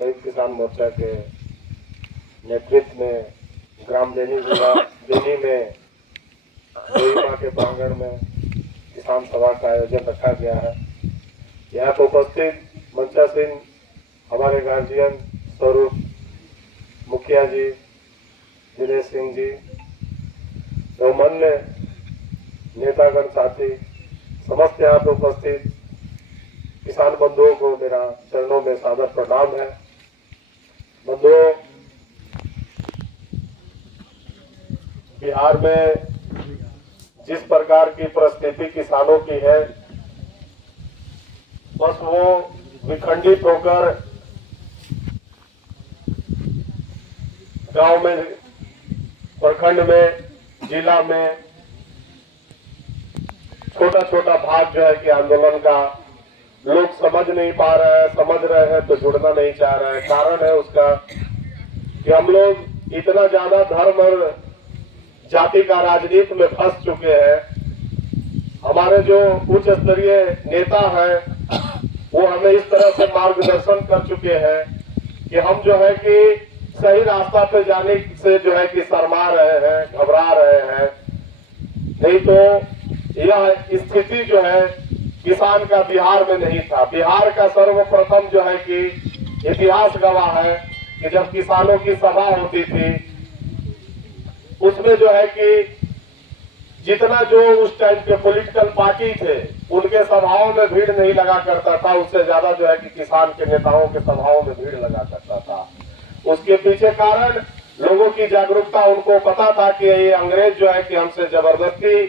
संयुक्त किसान मोर्चा के नेतृत्व में ग्राम बेनी में देवीमा के प्रांगण में किसान सभा का आयोजन रखा गया है। यहाँ पर उपस्थित मंचासीन हमारे गार्जियन स्वरूप मुखिया जी, दिनेश सिंह जी एवं अन्य नेतागण साथी समस्त यहाँ पर उपस्थित किसान बंधुओं को मेरा चरणों में सादर प्रणाम है। बंधुओं, बिहार में जिस प्रकार की परिस्थिति किसानों की है, बस वो विखंडित होकर गांव में, प्रखंड में, जिला में छोटा छोटा भाग जो है कि आंदोलन का लोग समझ नहीं पा रहे हैं, समझ रहे हैं तो जुड़ना नहीं चाह रहे हैं। कारण है उसका कि हम लोग इतना ज्यादा धर्म और जाति का राजनीति में फंस चुके हैं। हमारे जो उच्च स्तरीय नेता हैं वो हमें इस तरह से मार्गदर्शन कर चुके हैं कि हम जो है कि सही रास्ता पे जाने से जो है कि शर्मा रहे हैं, घबरा रहे हैं। नहीं तो यह स्थिति जो है किसान का बिहार में नहीं था। बिहार का सर्वप्रथम जो है कि इतिहास गवाह है कि जब किसानों की सभा होती थी उसमें जो है कि जितना जो उस टाइम के पॉलिटिकल पार्टी थे उनके सभाओं में भीड़ नहीं लगा करता था, उससे ज्यादा जो है कि किसान के नेताओं के सभाओं में भीड़ लगा करता था। उसके पीछे कारण लोगों की जागरूकता, उनको पता था कि ये अंग्रेज जो है कि हमसे जबरदस्ती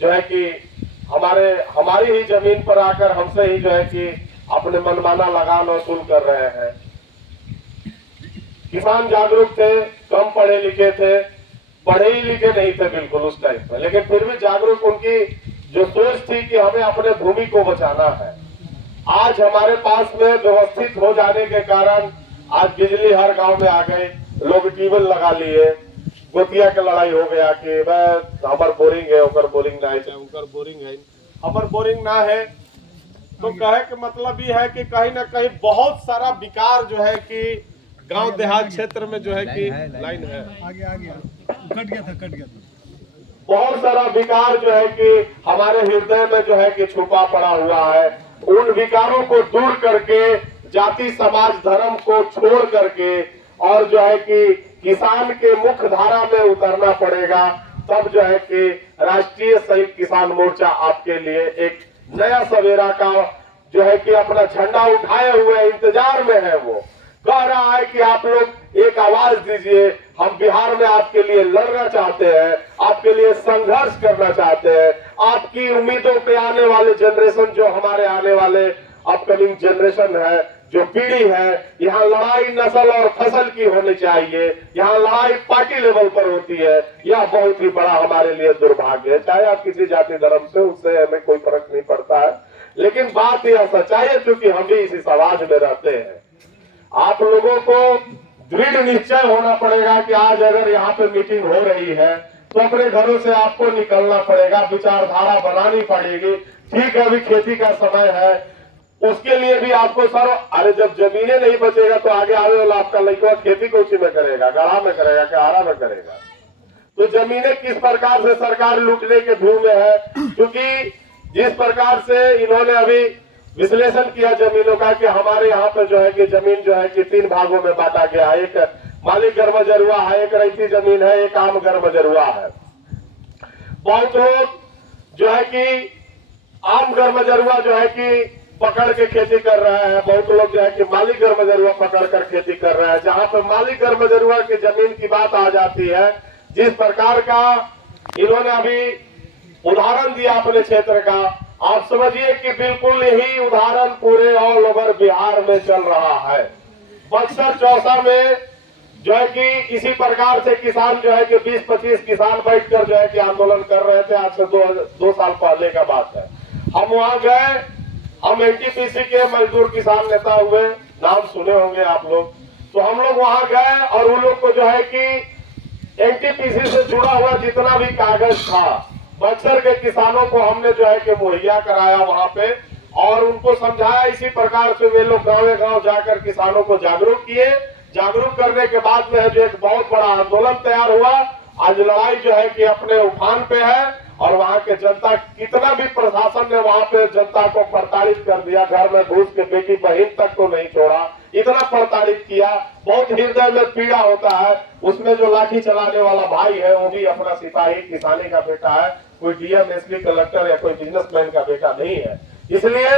जो है कि हमारी ही जमीन पर आकर हमसे ही जो है कि अपने मनमाना लगान वसूल कर रहे हैं। किसान जागरूक थे, कम पढ़े लिखे थे, पढ़े ही लिखे नहीं थे बिल्कुल उस टाइम पे, लेकिन फिर भी जागरूक उनकी जो सोच थी कि हमें अपने भूमि को बचाना है। आज हमारे पास में व्यवस्थित हो जाने के कारण आज बिजली हर गांव में आ गई, लोग ट्यूबवेल लगा लिए, गोतिया के लड़ाई हो गया कि हमार बोरिंग है, ओकर बोरिंग ना है, चाहे उनकर बोरिंग है, हमार बोरिंग ना है। तो कहे के मतलब ये है कि कहीं ना कहीं बहुत सारा विकार जो है कि गांव देहात क्षेत्र में जो है कि लाइन है, आगे कट गया था। बहुत सारा विकार जो है कि हमारे हृदय में जो है कि छुपा पड़ा हुआ है। उन विकारों को दूर करके, जाति समाज धर्म को छोड़ करके और जो है कि किसान के मुख्य धारा में उतरना पड़ेगा। तब जो है कि राष्ट्रीय संयुक्त किसान मोर्चा आपके लिए एक नया सवेरा का जो है कि अपना झंडा उठाए हुए इंतजार में है। वो कह रहा है कि आप लोग एक आवाज दीजिए, हम बिहार में आपके लिए लड़ना चाहते हैं, आपके लिए संघर्ष करना चाहते हैं। आपकी उम्मीदों पे आने वाले जनरेशन, जो हमारे आने वाले अपकमिंग जनरेशन है, जो पीढ़ी है, यहाँ लड़ाई नस्ल और फसल की होनी चाहिए। यहाँ लड़ाई पार्टी लेवल पर होती है। यह बहुत ही बड़ा हमारे लिए दुर्भाग्य है। चाहे आप किसी जाति धर्म से, उससे हमें कोई फर्क नहीं पड़ता है, लेकिन बात यह सच्चाई है क्योंकि हम भी इसी समाज में रहते हैं। आप लोगों को दृढ़ निश्चय होना पड़ेगा कि आज अगर यहाँ पे मीटिंग हो रही है तो अपने घरों से आपको निकलना पड़ेगा, विचारधारा बनानी पड़ेगी। ठीक है, अभी खेती का समय है, उसके लिए भी आपको अरे जब जमीनें नहीं बचेगा तो आगे आने वाला आपका लड़का खेती कोची में करेगा, गढ़ा में करेगा, क्या हारा में करेगा। तो जमीनें किस प्रकार से सरकार लूटने के धूम में है, क्योंकि जिस प्रकार से इन्होंने अभी विश्लेषण किया जमीनों का कि हमारे यहाँ पे जो है कि जमीन जो है कि 3 भागों में बांटा गया है। एक मालिक गर्मजरुआ है, एक रईती जमीन है, एक आम गर्मजरुआ है। बहुत लोग जो है कि आम गर्मजरुआ जो है कि पकड़ के खेती कर रहे हैं, बहुत लोग जो है कि मालिक गर्मजरुआ पकड़ कर खेती कर रहे हैं। जहाँ पे मालिक गर्मजरुआ की जमीन की बात आ जाती है, जिस प्रकार का इन्होंने अभी उदाहरण दिया अपने क्षेत्र का, आप समझिए कि बिल्कुल यही उदाहरण पूरे ऑल ओवर बिहार में चल रहा है। बक्सर चौसा में जो है कि इसी प्रकार से किसान जो है कि 20-25 किसान बैठकर जो है कि आंदोलन कर रहे थे। आज से 2 साल पहले का बात है। हम वहां गए, हम एनटीपीसी के मजदूर किसान नेता हुए, नाम सुने होंगे आप लोग। तो हम लोग वहां गए और उन लोग को जो है कि एनटीपीसी से जुड़ा हुआ जितना भी कागज था बक्सर के किसानों को हमने जो है कि मुहैया कराया वहां पे, और उनको समझाया। इसी प्रकार से वे लोग गाँव गाँव जाकर किसानों को जागरूक किए। जागरूक करने के बाद में जो एक बहुत बड़ा आंदोलन तैयार हुआ। आज लड़ाई जो है कि अपने उफान पे है और वहाँ के जनता, कितना भी प्रशासन ने वहाँ पे जनता को प्रताड़ित कर दिया, घर में घुस के बेटी बहन तक को नहीं छोड़ा, इतना प्रताड़ित किया। बहुत हृदय में पीड़ा होता है। उसमें जो लाठी चलाने वाला भाई है वो भी अपना सिपाही, किसानी का बेटा है, कोई डीएम, एसपी, कलेक्टर या कोई बिजनेसमैन का बेटा नहीं है। इसलिए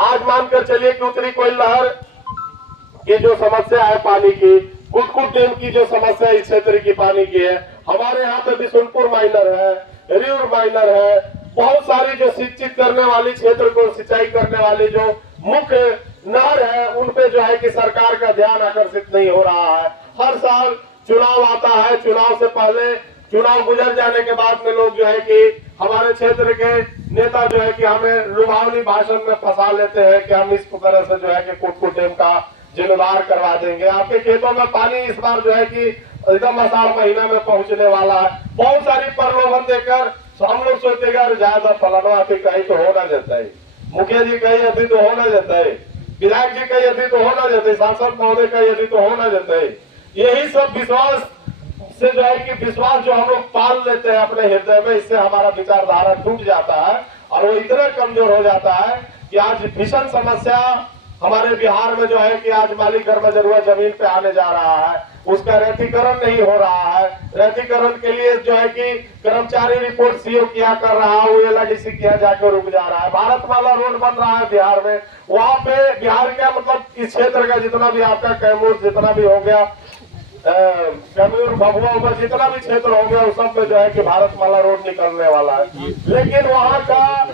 आज मानकर चलिए कि उत्तरी कोई लहर की जो समस्या है पानी की, कुटकुट डैम की जो समस्या इस क्षेत्र की पानी की है, हमारे यहाँ पे बिशुनपुर माइनर है, रिवर माइनर है, बहुत सारी जो सिंचित करने वाली, क्षेत्र को सिंचाई करने वाली जो मुख्य नहर है, उन पे जो है कि सरकार का ध्यान आकर्षित नहीं हो रहा है। हर साल चुनाव आता है, चुनाव से पहले, चुनाव गुजर जाने के बाद में लोग जो है कि हमारे क्षेत्र के नेता जो है कि हमें लुभावनी भाषण में फंसा लेते हैं कि हम इस तरह से जो है कि कुटकुट डैम का जिम्मेदार करवा देंगे। आपके खेतों में पानी इस बार जो है कि एकदम आषाढ़ महीना में पहुंचने वाला है। बहुत सारी प्रलोभन देकर हम लोग सोचेगा ज्यादा फलाना अति कहीं तो हो ना जाता है, मुखिया जी कहीं अति तो हो ना जाता है, विधायक जी कहीं अति तो हो ना जाता है, सांसद महोदय कहीं अति तो हो ना जाता है। यही सब विश्वास से जो है कि विश्वास जो हम लोग पाल लेते हैं अपने हृदय में, इससे हमारा विचारधारा टूट जाता है और वो इतना कमजोर हो जाता है कि आज भीषण समस्या हमारे बिहार में जो है कि आज मालिक घर में जरूरत जमीन पे आने जा रहा है, उसका रैतीकरण नहीं हो रहा है। रैतीकरण के लिए जो है कि कर्मचारी रिपोर्ट सीओ किया कर रहा है, वो एलआईडीसी किया जाकर रुक जा रहा है। भारतमाला रोड बन रहा है बिहार में, वहाँ पे बिहार का मतलब इस क्षेत्र का जितना भी आपका कैमूर जितना भी हो गया, कैमूर भभुआ जितना भी क्षेत्र हो गया, उस सब में जो है कि भारतमाला रोड निकलने वाला है। लेकिन वहाँ का